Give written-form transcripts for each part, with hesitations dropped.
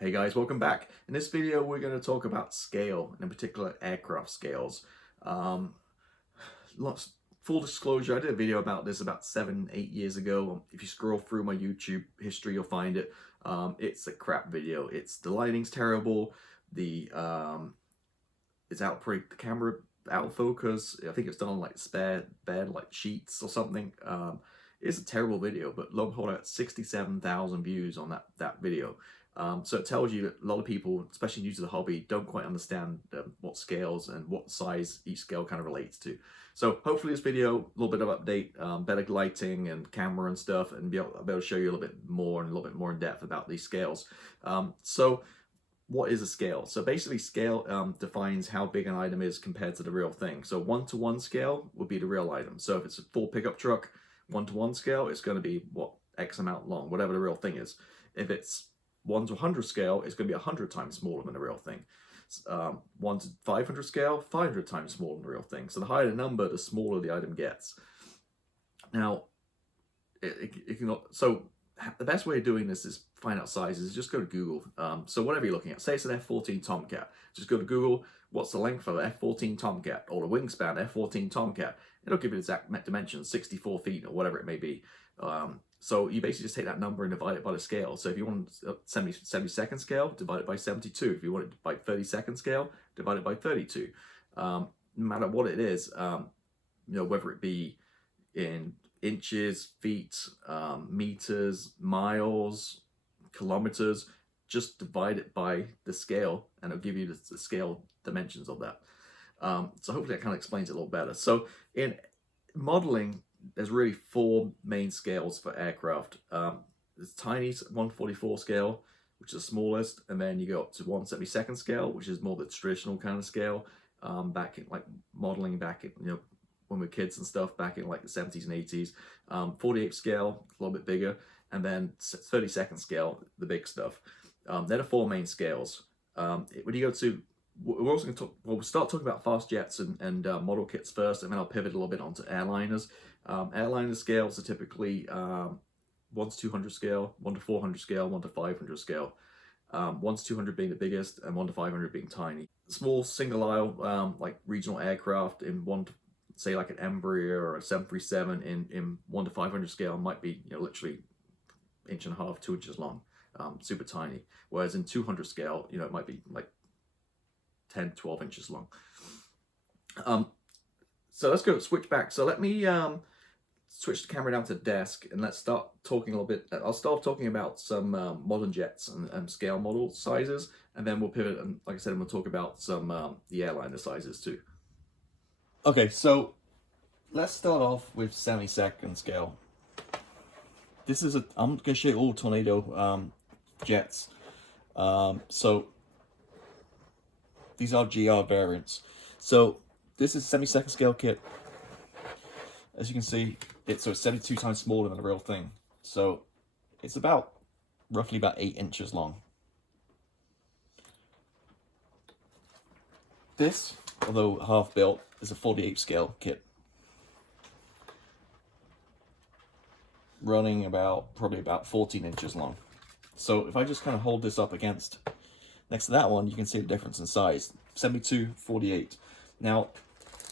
Hey guys, welcome back. In this video, we're going to talk about scale, and in particular aircraft scales. Um, Full disclosure, I did a video about this about 7-8 years ago. If you scroll through my YouTube history, you'll find it. It's a crap video. The lighting's terrible. It's the camera out of focus. I think it's done on like spare bed, like sheets or something. It's a terrible video, but lo and behold, I got 67,000 views on that video. So it tells you that a lot of people, especially new to the hobby, don't quite understand what scales and what size each scale kind of relates to. So hopefully this video, a little bit of update, better lighting and camera and stuff, and I'll be able to show you a little bit more and a little bit more in depth about these scales. So what is a scale? So basically scale defines how big an item is compared to the real thing. So 1-to-1 scale would be the real item. So if it's a full pickup truck, 1-to-1 scale, it's going to be what, X amount long, whatever the real thing is. If it's 1-to-100 scale, it's going to be 100 times smaller than the real thing. 1-to-500 scale, 500 times smaller than the real thing. So the higher the number, the smaller the item gets. Now, so the best way of doing this is find out sizes. Just go to Google. So whatever you're looking at, say it's an F-14 Tomcat. Just go to Google. What's the length of an F-14 Tomcat or the wingspan F-14 Tomcat? It'll give you the exact dimensions, 64 feet or whatever it may be. So you basically just take that number and divide it by the scale. So if you want 70-second scale, divide it by 72. If you want it by 30-second scale, divide it by 32. No matter what it is, whether it be in inches, feet, meters, miles, kilometers, just divide it by the scale and it'll give you the scale dimensions of that. So hopefully that kind of explains it a little better. So in modeling, there's really 4 main scales for aircraft. There's tiny 1/44 scale, which is the smallest, and then you go up to 1/72 scale, which is more the traditional kind of scale. Back in like modeling back in, when we were kids and stuff, back in like the 70s and 80s. 48 scale, a little bit bigger, and then 30-second scale, the big stuff. They're the 4 main scales. When you go to, we're also going to talk, we'll start talking about fast jets and model kits first, and then I'll pivot a little bit onto airliners. Airliner scales are typically 1-to-200 scale, 1-to-400 scale, 1-to-500 scale. 1-to-200 being the biggest, and 1-to-500 being tiny. Small single aisle, like regional aircraft in say like an Embraer or a 737 in 1-to-500 scale might be literally 1.5 to 2 inches long, super tiny. Whereas in 200 scale, it might be like 10-12 inches long. So let's go switch back. So let me switch the camera down to the desk and let's start talking a little bit. I'll start talking about some modern jets and scale model sizes, and then we'll pivot, and like I said, we'll talk about some the airliner sizes too. Okay, so let's start off with 70-second scale. This is I'm going to show you all tornado jets. So these are GR variants. So this is 70-second scale kit. As you can see, it's 72 times smaller than the real thing. So it's roughly about 8 inches long. This, although half built, is a 48 scale kit. Running probably about 14 inches long. So if I just kind of hold this up next to that one, you can see the difference in size. 72, 48. Now,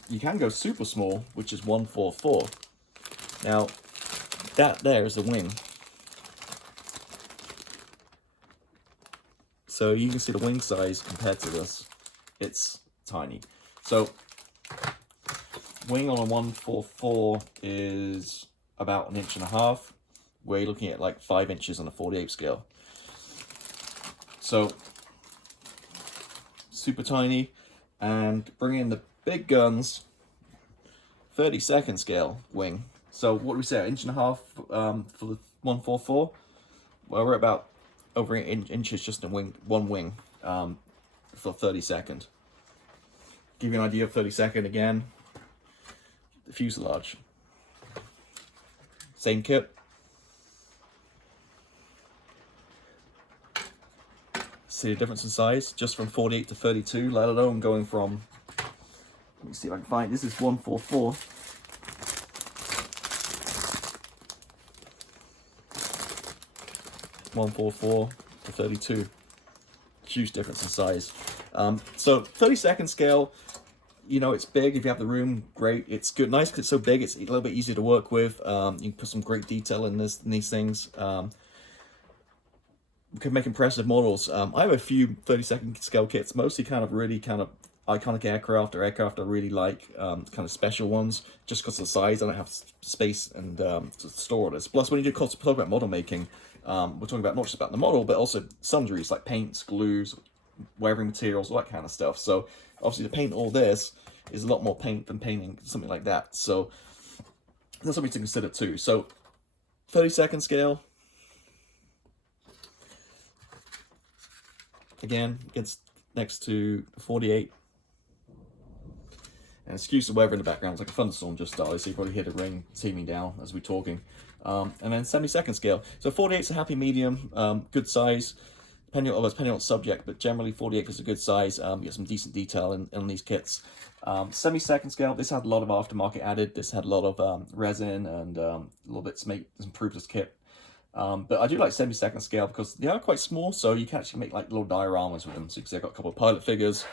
you can go super small, which is 1/4/4. Now, that there is the wing. So you can see the wing size compared to this. It's tiny. So, wing on a 1/4/4 is about 1.5 inches, where you're looking at like 5 inches on a 48 scale. So, super tiny. And bring in the big guns, 30-second scale wing. So what do we say, 1.5 inches for the 1/4/4? Well, we're about over 8 inches just in one wing for 30-second. Give you an idea of 30-second again. The fuselage. Same kit. See the difference in size just from 48 to 32, let alone going from, let me see if I can find, this is 1/4/4. 1/4/4 to 32. huge difference in size. So 32nd scale, you know, it's big. If you have the room, great. It's good, nice because it's so big. It's a little bit easier to work with. You can put some great detail in these things. We can make impressive models. I have a few 32nd scale kits, mostly kind of really kind of iconic aircraft or aircraft I really like, kind of special ones, just because of the size. I don't have space and to store this. Plus, when you talk about model making, we're talking about not just about the model, but also sundries like paints, glues, wearing materials, all that kind of stuff. So obviously to paint all this is a lot more paint than painting something like that. So that's something to consider too. So 32nd scale, again, it's next to 48. And excuse the weather in the background, it's like a thunderstorm just started, so you probably hear the rain teeming down as we're talking. And then 72nd scale. So 48 is a happy medium, good size, depending on the subject, but generally 48 is a good size. You get some decent detail in these kits. 72nd scale, this had a lot of aftermarket added. This had a lot of resin and a little bit to improve this kit. But I do like 72nd scale because they are quite small, so you can actually make like little dioramas with them. So you can see I've got a couple of pilot figures.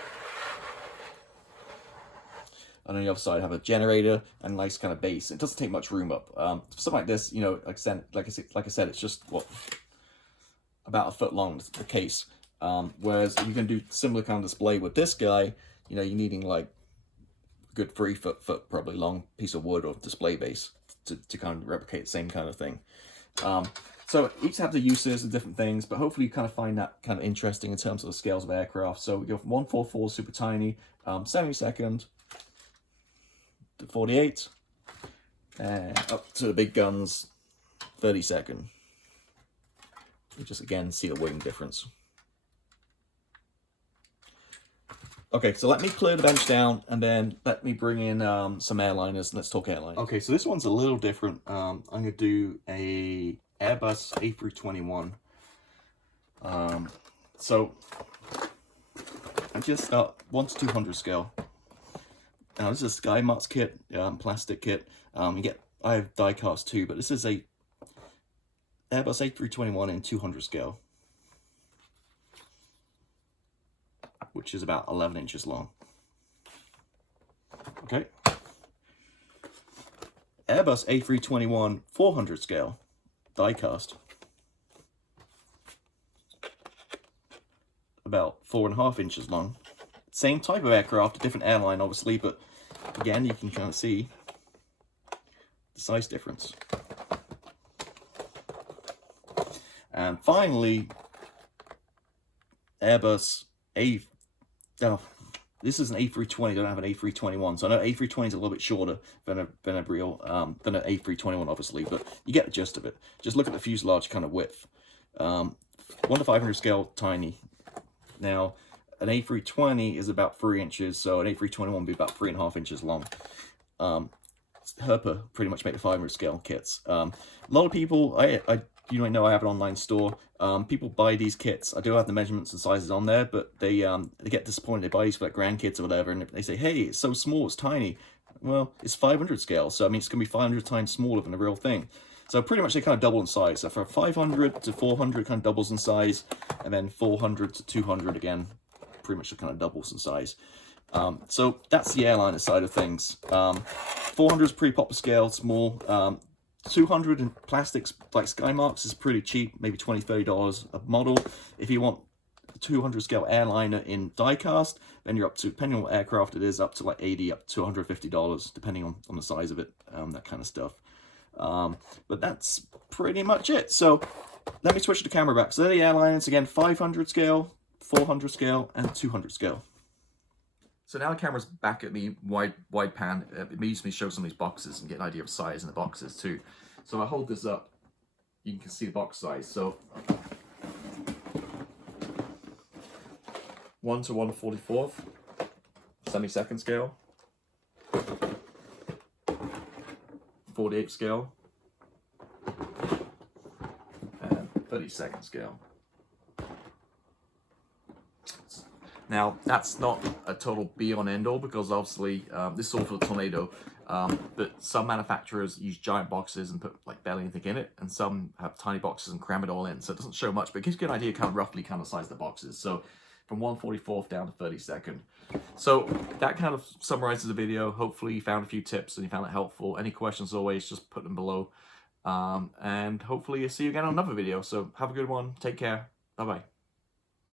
And on the other side, I have a generator and a nice kind of base. It doesn't take much room up. For something like this, you know, like I said, it's just what, about a foot long, the case. Whereas if you can do similar kind of display with this guy, you know, you're needing like a good 3 foot probably long piece of wood or display base to kind of replicate the same kind of thing. So each have the uses and different things, but hopefully you kind of find that kind of interesting in terms of the scales of aircraft. So we go from 144, super tiny, 72nd, to 48, and up to the big guns, 32nd. You just again see the wing difference. Okay, so let me clear the bench down and then let me bring in some airliners. Let's talk airliners. Okay, so this one's a little different. I'm going to do a Airbus A321. So I just got 1 to 200 scale. Now this is a Sky Marks kit, plastic kit. I have diecast too, but this is a Airbus A321 in 200 scale, which is about 11 inches long. Okay. Airbus A321 400 scale, diecast, about 4.5 inches long. Same type of aircraft, a different airline obviously, but again you can kind of see the size difference. And finally, Airbus this is an A320, I don't have an A321, so I know A320 is a little bit shorter than an A321 obviously, but you get the gist of it. Just look at the fuselage kind of width. 1 to 500 scale, tiny. Now, an A320 is about 3 inches, so an A321 would be about 3.5 inches long. Herpa pretty much make the 500 scale kits. A lot of people, you might know I have an online store. People buy these kits. I do have the measurements and sizes on there, but they get disappointed. They buy these for like grandkids or whatever, and they say, hey, it's so small, it's tiny. Well, it's 500 scale, so I mean, it's going to be 500 times smaller than the real thing. So pretty much they kind of double in size. So for 500 to 400 kind of doubles in size, and then 400 to 200 again, pretty much kind of doubles in size. So that's the airliner side of things. 400 is pretty popular scale, small. 200 in plastics like Sky Marks is pretty cheap, maybe $20, $30 a model. If you want 200 scale airliner in diecast, then you're up to, depending on what aircraft it is, up to like $80 up to $150, depending on the size of it, that kind of stuff. But that's pretty much it. So let me switch the camera back. So they're the airliners again: 500 scale, 400 scale, and 200 scale. So now the camera's back at me, wide pan. It means me show some of these boxes and get an idea of size in the boxes too. So I hold this up, you can see the box size. So 1 to 1/44, 72nd scale, 48 scale, and 32nd scale. Now, that's not a total be on end all, because obviously this is all for the Tornado, but some manufacturers use giant boxes and put like barely anything in it, and some have tiny boxes and cram it all in, so it doesn't show much, but it gives you an idea kind of roughly kind of size of the boxes. So from 1/44 down to 32nd. So that kind of summarizes the video. Hopefully you found a few tips and you found it helpful. Any questions, always just put them below. And hopefully I'll see you again on another video. So have a good one. Take care. Bye-bye.